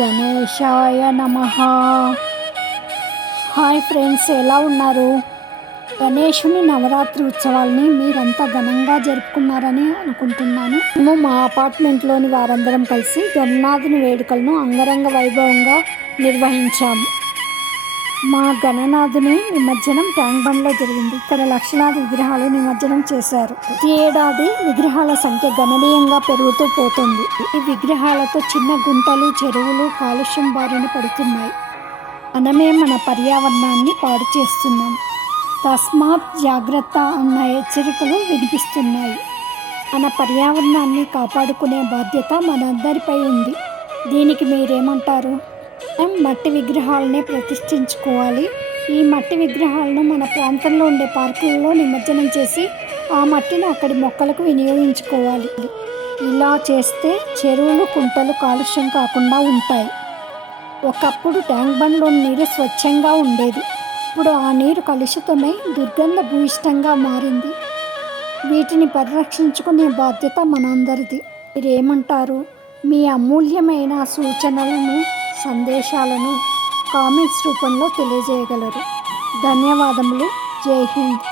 గణేశాయ నమ. Hi friends ఎలా ఉన్నారు? గణేషుని నవరాత్రి ఉత్సవాల్ని మీరంతా ఘనంగా జరుపుకున్నారని అనుకుంటున్నాను. మేము మా అపార్ట్మెంట్లోని వారందరం కలిసి గణనాథుని వేడుకలను అంగరంగ వైభవంగా నిర్వహించాము. మా గణనాథుని నిమజ్జనం ట్యాంక్ బండ్లో జరిగింది. ఇక్కడ లక్షలాది విగ్రహాలు నిమజ్జనం చేశారు. ప్రతి ఏడాది విగ్రహాల సంఖ్య గణనీయంగా పెరుగుతూ పోతుంది. ఈ విగ్రహాలతో చిన్న గుంటలు చెరువులు కాలుష్యం బారిన పడుతున్నాయి. మనమే మన పర్యావరణాన్ని పాడు చేస్తున్నాం. తస్మాత్ జాగ్రత్త అన్న హెచ్చరికలు వినిపిస్తున్నాయి. మన పర్యావరణాన్ని కాపాడుకునే బాధ్యత మనందరిపై ఉంది. దీనికి మీరేమంటారు? మట్టి విగ్రహాలనే ప్రతిష్ఠించుకోవాలి. ఈ మట్టి విగ్రహాలను మన ప్రాంతంలో ఉండే పార్కులలో నిమజ్జనం చేసి ఆ మట్టిని అక్కడి మొక్కలకు వినియోగించుకోవాలి. ఇలా చేస్తే చెరువులు కుంటలు కాలుష్యం కాకుండా ఉంటాయి. ఒకప్పుడు ట్యాంక్ బండ్లో నీరు స్వచ్ఛంగా ఉండేది. ఇప్పుడు ఆ నీరు కలుషితమై దుర్గంధ భూయిష్టంగా మారింది. వీటిని పరిరక్షించుకునే బాధ్యత మనందరిది. మీరేమంటారు? మీ అమూల్యమైన సూచనలను సందేశాలను కామెంట్స్ రూపంలో తెలియజేయగలరు. ధన్యవాదములు. జై హింద్.